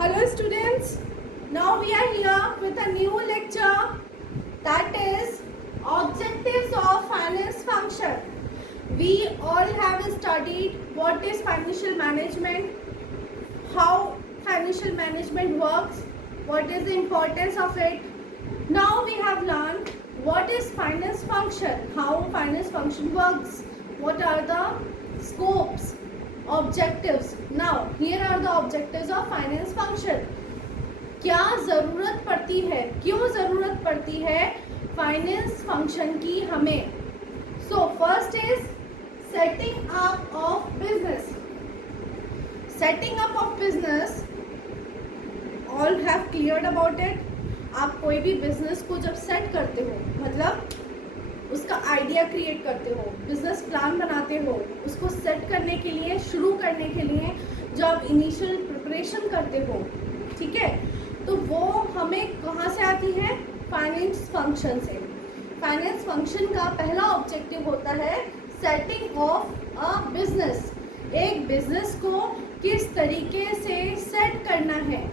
Hello students, now we are here with a new lecture, that is objectives of finance function. We all have studied what is financial management, how financial management works, what is the importance of it. Now we have learned what is finance function, how finance function works, what are the scopes, objectives. Now here are the objectives of finance function. क्या ज़रूरत पड़ती है, क्यों ज़रूरत पड़ती है finance function की हमें. So first is setting up of business. Setting up of business, all have cleared about it. आप कोई भी बिजनेस को जब सेट करते हो, मतलब उसका आइडिया क्रिएट करते हो, बिजनेस प्लान बनाते हो, उसको सेट करने के लिए, शुरू करने के लिए जो आप इनिशियल प्रिपरेशन करते हो, ठीक है, तो वो हमें कहाँ से आती है? फाइनेंस फंक्शन से. फाइनेंस फंक्शन का पहला ऑब्जेक्टिव होता है सेटिंग ऑफ अ बिजनेस. एक बिजनेस को किस तरीके से सेट करना है,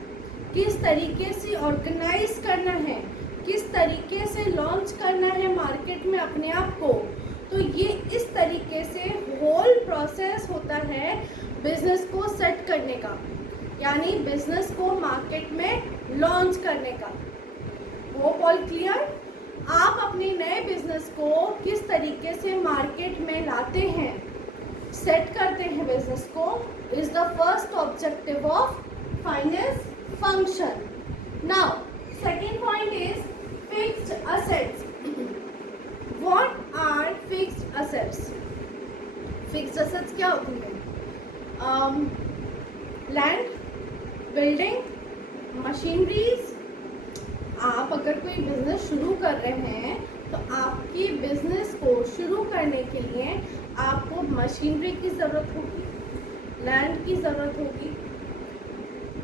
किस तरीके से ऑर्गेनाइज करना है, किस तरीके से लॉन्च करना है मार्केट में अपने आप को. तो ये इस तरीके से होल प्रोसेस होता है बिजनेस को सेट करने का, यानी बिजनेस को मार्केट में लॉन्च करने का. Hope all clear. आप अपने नए बिजनेस को किस तरीके से मार्केट में लाते हैं, सेट करते हैं बिजनेस को, is the first objective of finance function. Now second point is fixed assets. What are fixed assets? Fixed assets क्या होती है? Land, building, machineries. आप अगर कोई बिजनेस शुरू कर रहे हैं तो आपकी बिजनेस को शुरू करने के लिए आपको मशीनरी की ज़रूरत होगी, लैंड की ज़रूरत होगी,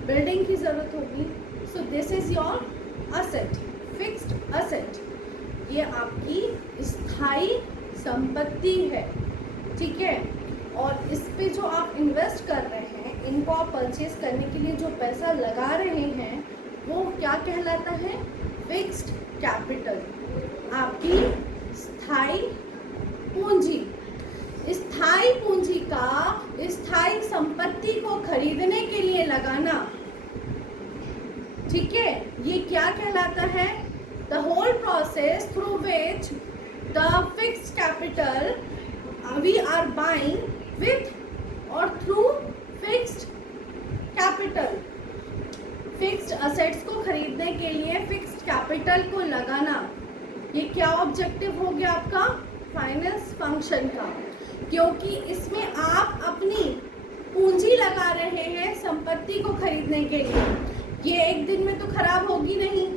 बिल्डिंग की ज़रूरत होगी. So this is your asset, fixed asset. ये आपकी स्थायी संपत्ति है, ठीक है. और इस पे जो आप इन्वेस्ट कर रहे हैं, इनको आप परचेज करने के लिए जो पैसा लगा रहे हैं, वो क्या कहलाता है? Fixed capital. आपकी स्थायी पूंजी. स्थायी पूंजी का स्थायी संपत्ति को खरीदने के लिए लगाना, ठीक है, ये क्या कहलाता है? The whole process through which the fixed capital we are buying with or through fixed capital. Fixed assets को खरीदने के लिए फिक्स्ड कैपिटल को लगाना, ये क्या ऑब्जेक्टिव हो गया आपका फाइनेंस फंक्शन का, क्योंकि इसमें आप अपनी पूंजी लगा रहे हैं संपत्ति को खरीदने के लिए. ये एक दिन में तो खराब होगी नहीं,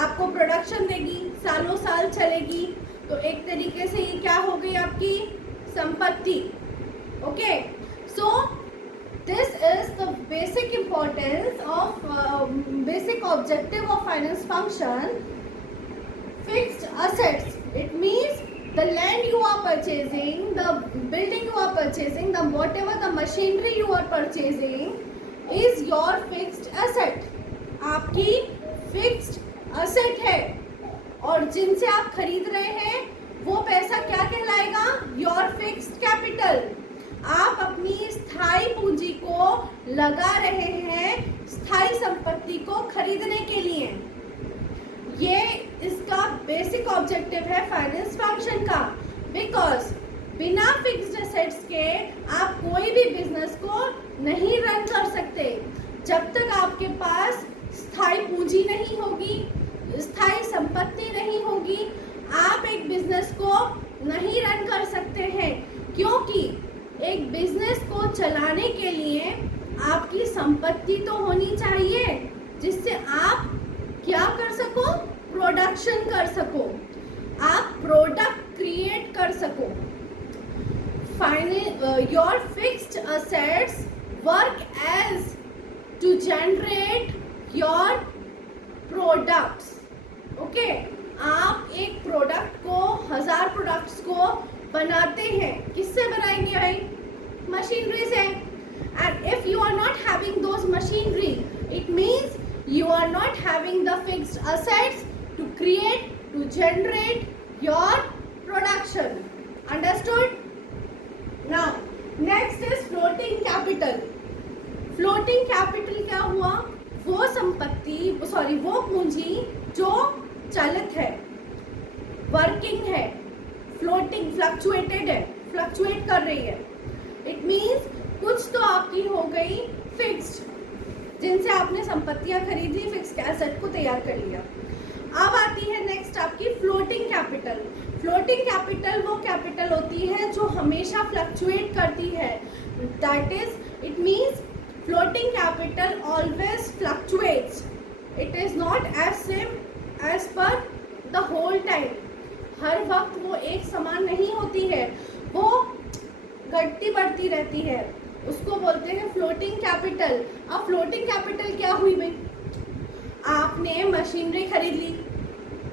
आपको प्रोडक्शन देगी, सालों साल चलेगी. तो एक तरीके से ये क्या हो गई? आपकी संपत्ति. Okay, so this is the basic importance of basic objective of finance function. Fixed assets, it means the land you are purchasing, the building you are purchasing, the whatever the machinery you are purchasing is your fixed asset. आपकी fixed asset है, और जिनसे आप खरीद रहे हैं वो पैसा क्या कहलाएगा? your fixed capital. आप अपनी स्थायी पूंजी को लगा रहे हैं स्थायी संपत्ति को खरीदने के लिए. ये इसका बेसिक ऑब्जेक्टिव है फाइनेंस फंक्शन का. बिकॉज बिना फिक्स्ड एसेट्स के आप कोई भी बिजनेस को नहीं रन कर सकते. जब तक आपके पास स्थायी पूंजी नहीं होगी, स्थायी संपत्ति नहीं होगी, आप एक बिजनेस को नहीं रन कर सकते हैं. क्योंकि एक बिजनेस को चलाने के लिए आपकी संपत्ति तो होनी चाहिए, जिससे आप क्या कर सको? प्रोडक्शन कर सको, आप प्रोडक्ट क्रिएट कर सको. Your fixed assets work as to generate your products. Okay, आप एक प्रोडक्ट को, 1000 प्रोडक्ट्स को बनाते हैं. किससे बनाएंगे भाई? मशीनरी से. And if you are not having those machinery, It means you are not having the fixed assets to create, to generate your production. Understood? Now, next is floating capital. Floating capital क्या हुआ? वो संपत्ति, sorry, वो पूंजी जो चलित है, working है, फ्लोटिंग, फ्लक्चुएटेड है, फ्लक्चुएट कर रही है. इट मीन्स कुछ तो आपकी हो गई फिक्स्ड, जिनसे आपने संपत्तियां खरीदी, फिक्स्ड एसेट को तैयार कर लिया. अब आती है नेक्स्ट आपकी फ्लोटिंग कैपिटल. फ्लोटिंग कैपिटल वो कैपिटल होती है जो हमेशा फ्लक्चुएट करती है. That is, it means floating capital always fluctuates. It is not as same as per the whole time. हर वक्त वो एक समान नहीं होती है, वो घटती बढ़ती रहती है. उसको बोलते हैं फ्लोटिंग कैपिटल. अब फ्लोटिंग कैपिटल क्या हुई भाई? आपने मशीनरी खरीद ली,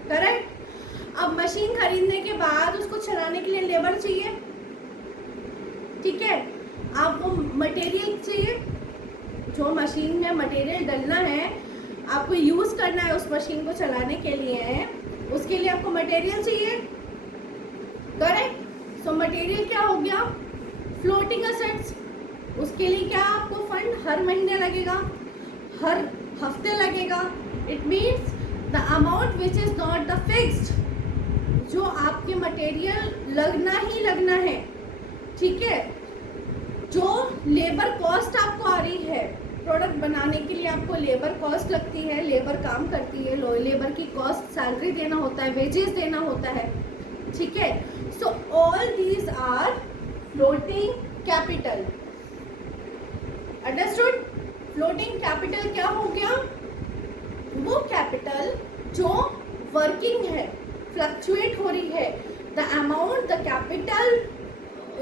करेक्ट? अब मशीन खरीदने के बाद उसको चलाने के लिए लेबर चाहिए, ठीक है? आपको मटेरियल चाहिए, जो मशीन में मटेरियल डलना है, आपको यूज करना है उस मशीन को चलाने के लिए, उसके लिए आपको मटेरियल चाहिए, करेक्ट? सो मटेरियल क्या हो गया? Floating assets. उसके लिए क्या आपको फंड हर महीने लगेगा, हर हफ्ते लगेगा. It means the amount which is not the fixed, जो आपके मटेरियल लगना ही लगना है, ठीक है? जो लेबर कॉस्ट आपको आ रही है, प्रोडक्ट बनाने के लिए आपको लेबर कॉस्ट लगती है, लेबर काम करती है, लेबर की कॉस्ट, सैलरी देना होता है, वेजेस देना होता है, ठीक है? So all these are floating capital. Understood? Floating capital क्या हो गया? वो कैपिटल जो वर्किंग है, फ्लक्चुएट हो रही है. The amount, the capital,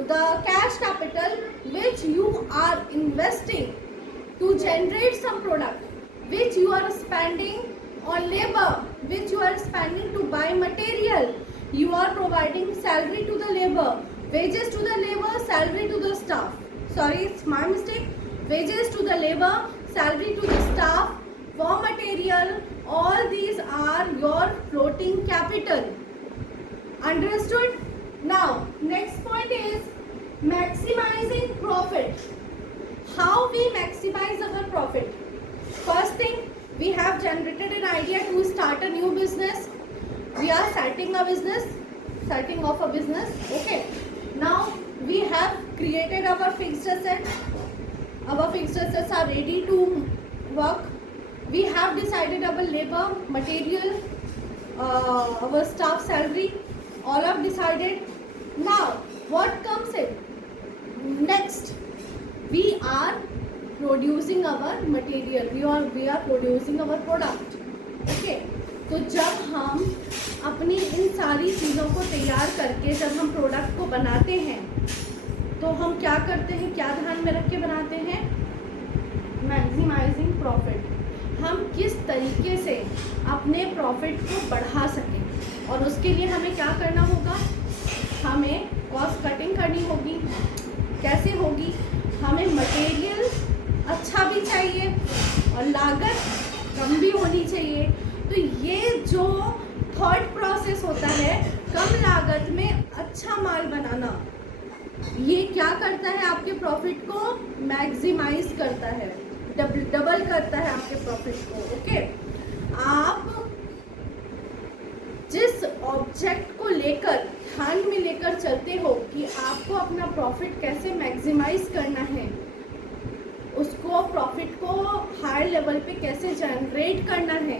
the cash capital which you are investing to generate some product, which you are spending on labor, which you are spending to buy material. You are providing salary to the labor, wages to the labor, salary to the staff. Sorry, it's my mistake. Wages to the labor, salary to the staff, for material. All these are your floating capital. Understood? Now, next point is maximizing profit. How we maximize our profit? First thing, we have generated an idea to start a new business. We are setting a business, setting off a business. Okay. Now we have created our fixed assets. Our fixed assets are ready to work. We have decided our labor, material, our staff salary. All have decided. Now, what comes in? Next, we are producing our material. We are producing our product. Okay. तो जब हम अपनी इन सारी चीज़ों को तैयार करके जब हम प्रोडक्ट को बनाते हैं, तो हम क्या करते हैं, क्या ध्यान में रख के बनाते हैं? Maximising profit. हम किस तरीके से अपने प्रॉफिट को बढ़ा सकें, और उसके लिए हमें क्या करना होगा? हमें कॉस्ट कटिंग करनी होगी. कैसे होगी? हमें मटेरियल अच्छा भी चाहिए और लागत कम भी होनी चाहिए. तो ये जो थॉट प्रोसेस होता है, कम लागत में अच्छा माल बनाना, ये क्या करता है? आपके प्रॉफिट को मैक्सिमाइज करता है, डबल करता है आपके प्रॉफिट को. ओके. आप जिस ऑब्जेक्ट को लेकर ध्यान में लेकर चलते हो कि आपको अपना प्रॉफिट कैसे मैक्सिमाइज करना है, उसको प्रॉफिट को हाई लेवल पे कैसे जनरेट करना है,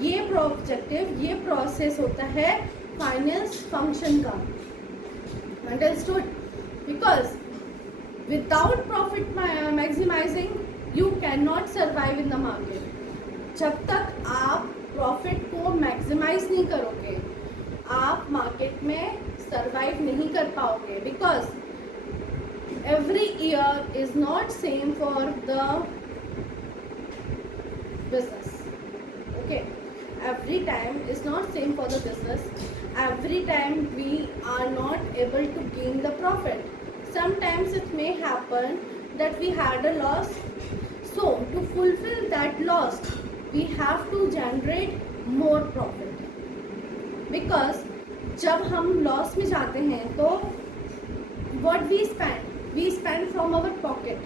ये ऑब्जेक्टिव, ये प्रोसेस होता है फाइनेंस फंक्शन का. Understood? Because without profit maximising you can not survive in the market. जब तक आप प्रॉफिट को मैक्सिमाइज नहीं करोगे, आप मार्केट में सर्वाइव नहीं कर पाओगे. Because every year is not same for the business. Okay, every time is not same for the business. Every time we are not able to gain the profit. Sometimes it may happen that we had a loss. So to fulfill that loss, we have to generate more profit. Because जब हम loss में जाते हैं तो what we spend from our pocket.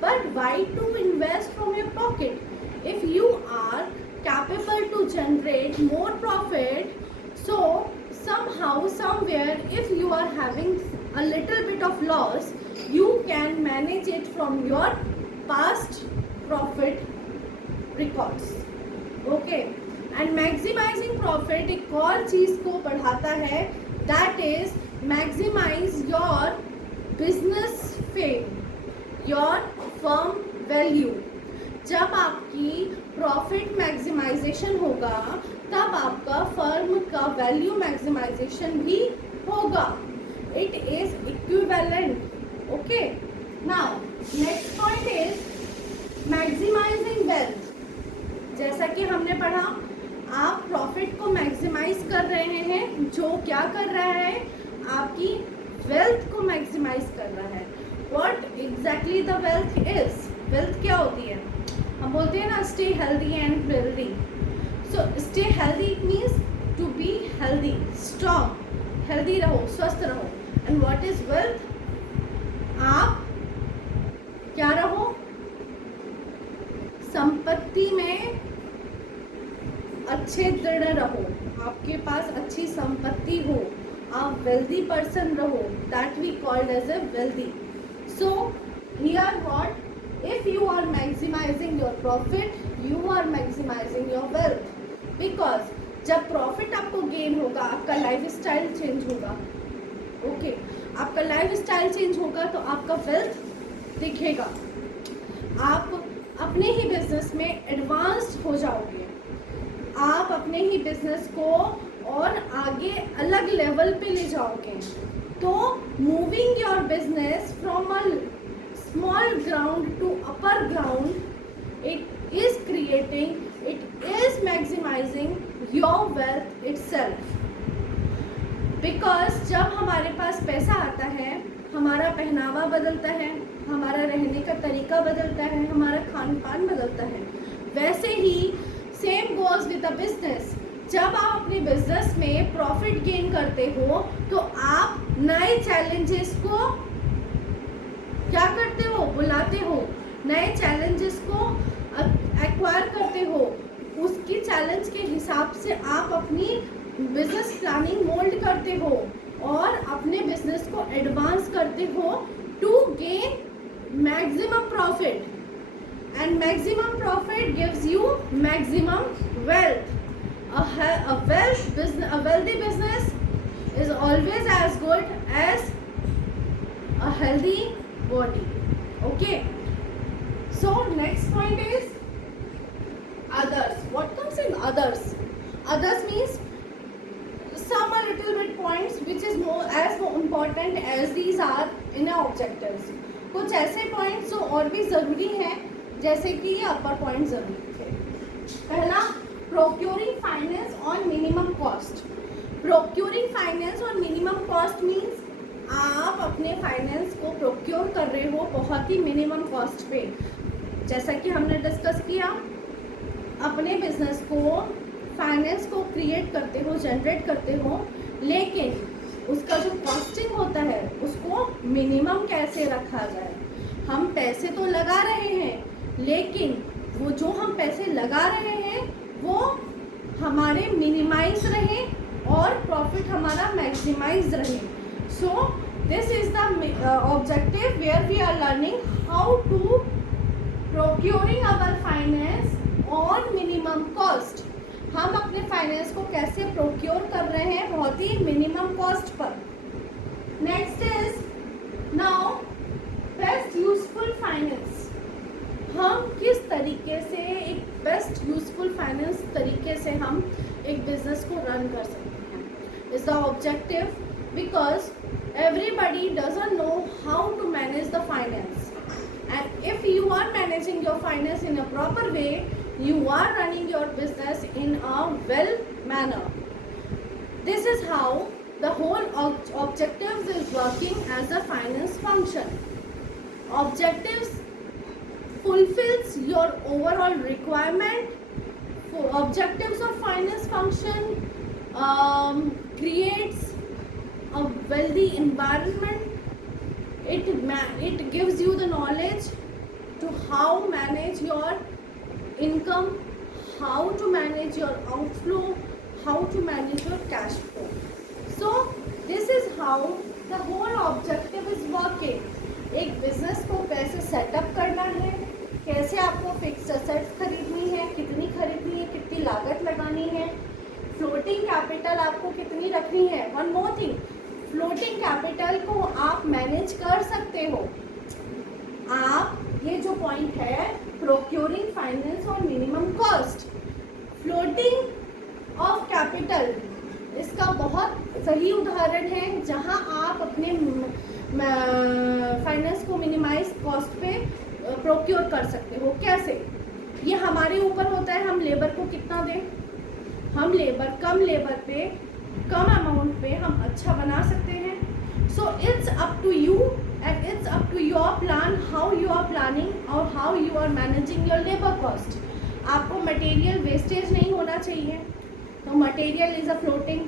But why to invest from your pocket? If you are capable to generate more profit, so somehow, somewhere, if you are having a little bit of loss, you can manage it from your past profit records. Okay. And maximizing profit एक और चीज को बढ़ाता है, that is maximize your business fame, your firm value. जब आपकी profit maximisation होगा तब आपका फर्म का वैल्यू मैक्सिमाइजेशन भी होगा. It is equivalent. Okay. Now next point is maximising wealth. जैसा कि हमने पढ़ा, आप प्रॉफिट को मैक्सिमाइज कर रहे हैं, जो क्या कर रहा है, आपकी वेल्थ को मैक्सिमाइज कर रहा है. What exactly the wealth is? Wealth क्या होती है? हम बोलते हैं ना, stay healthy and wealthy. So stay healthy it means to be healthy, strong, healthy रहो, स्वस्थ रहो. And what is wealth? आप क्या रहो? संपत्ति में अच्छे दृढ़ रहो, आपके पास अच्छी संपत्ति हो, आप वेल्दी पर्सन रहो. That we called as a wealthy. So here what, if you are maximizing your profit, you are maximizing your wealth. Because जब प्रॉफिट आपको गेन होगा, आपका लाइफ स्टाइल चेंज होगा. ओके. आपका लाइफ स्टाइल चेंज होगा तो आपका वेल्थ दिखेगा. आप अपने ही बिजनेस में एडवांस्ड हो जाओगे. आप अपने ही बिजनेस को और आगे अलग लेवल पे ले जाओगे. तो moving your business from a small ground to upper ground, it is creating, it is maximizing your wealth itself. Because जब हमारे पास पैसा आता है, हमारा पहनावा बदलता है, हमारा रहने का तरीका बदलता है, हमारा खान पान बदलता है. वैसे ही same goes with a business. जब आप अपने बिजनेस में प्रॉफिट गेन करते हो तो आप नए चैलेंजेस को क्या करते हो? बुलाते हो. नए चैलेंजेस को एक्वायर करते हो. उसकी चैलेंज के हिसाब से आप अपनी बिजनेस प्लानिंग मोल्ड करते हो और अपने बिजनेस को एडवांस करते हो to gain maximum profit. And maximum profit gives you maximum wealth. A wealthy business is always as good as a healthy body. Okay. So next point is others. What comes in others? Others means some a little bit points which is more important as these are in our objectives. कुछ ऐसे points जो और भी ज़रूरी हैं, जैसे कि ये अपर पॉइंट ज़रूरी थे. पहला, procuring finance on minimum cost. Procuring finance on minimum cost means आप अपने फाइनेंस को प्रोक्योर कर रहे हो बहुत ही मिनिमम कॉस्ट पे. जैसा कि हमने डिस्कस किया, अपने बिजनेस को, फाइनेंस को क्रिएट करते हो, जनरेट करते हो, लेकिन उसका जो कॉस्टिंग होता है उसको मिनिमम कैसे रखा जाए. हम पैसे तो लगा रहे हैं, लेकिन वो जो हम पैसे लगा रहे हैं वो हमारे मिनिमाइज रहे और प्रॉफिट हमारा मैक्सिमाइज रहे. So this is the objective where we are learning how to procuring our finance on minimum cost. हम अपने फाइनेंस को कैसे प्रोक्योर कर रहे हैं बहुत ही मिनिमम कॉस्ट पर. Next is now best useful finance. हम किस तरीके से एक बेस्ट यूजफुल फाइनेंस तरीके से हम एक बिजनेस को रन कर सकते हैं is the objective. Because everybody doesn't know how to manage the finance, and if you are managing your finance in a proper way, you are running your business in a well manner. This is how the whole objectives is working as a finance function. Objectives full fulfills your overall requirement for objectives of finance function, creates a wealthy environment. It gives you the knowledge to how manage your income, how to manage your outflow, how to manage your cash flow. So this is how the whole objective is working. एक business को कैसे setup करना है, कैसे आपको fixed assets खरीदनी है, कितनी खरीदनी है, कितनी लागत लगानी है, फ्लोटिंग कैपिटल आपको कितनी रखनी है. One more thing, floating capital को आप मैनेज कर सकते हो. आप ये जो पॉइंट है प्रोक्योरिंग फाइनेंस और minimum cost, floating of capital इसका बहुत सही उदाहरण है जहां आप अपने फाइनेंस को मिनिमाइज कॉस्ट पे प्रोक्योर कर सकते हो. कैसे? ये हमारे ऊपर होता है हम लेबर को कितना दें. हम कम लेबर पे कम अमाउंट पे हम अच्छा बना सकते हैं. So it's up to you and it's up to your plan how you are planning or how you are managing your labor cost. आपको मटेरियल वेस्टेज नहीं होना चाहिए, तो material is a floating.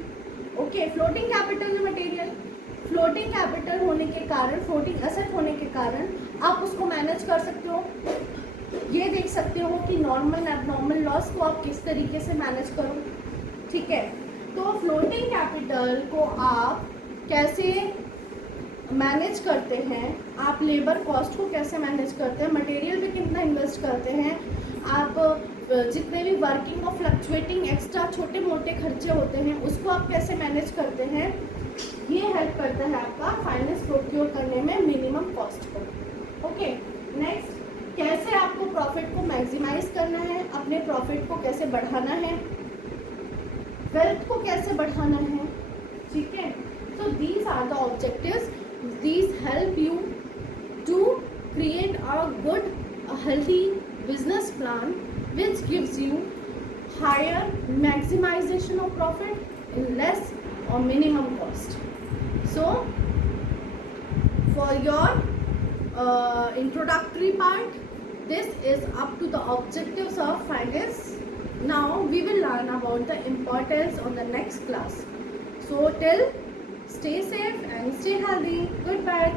Okay, floating capital में material, floating capital होने के कारण, floating asset होने के कारण आप उसको मैनेज कर सकते हो. ये देख सकते हो कि नॉर्मल एबनॉर्मल लॉस को आप किस तरीके से मैनेज करो. ठीक है, तो फ्लोटिंग कैपिटल को आप कैसे मैनेज करते हैं, आप लेबर कॉस्ट को कैसे मैनेज करते हैं, मटेरियल पे कितना इन्वेस्ट करते हैं, आप जितने भी वर्किंग और फ्लक्चुएटिंग एक्स्ट्रा छोटे मोटे खर्चे होते हैं उसको आप कैसे मैनेज करते हैं. ये हेल्प करता है आपका फाइनेंस प्रोक्योर करने में मिनिमम कॉस्ट को. ओके, नेक्स्ट, कैसे आपको प्रॉफिट को मैक्सिमाइज करना है, अपने प्रॉफिट को कैसे बढ़ाना है, वेल्थ को कैसे बढ़ाना है. ठीक है, so these are the objectives. These help you to create a good, a healthy business plan which gives you higher maximization of profit in less or minimum cost. So for your introductory part, this is up to the objectives of finance. Now we will learn about the importance on the next class. So till stay safe and stay healthy. Goodbye.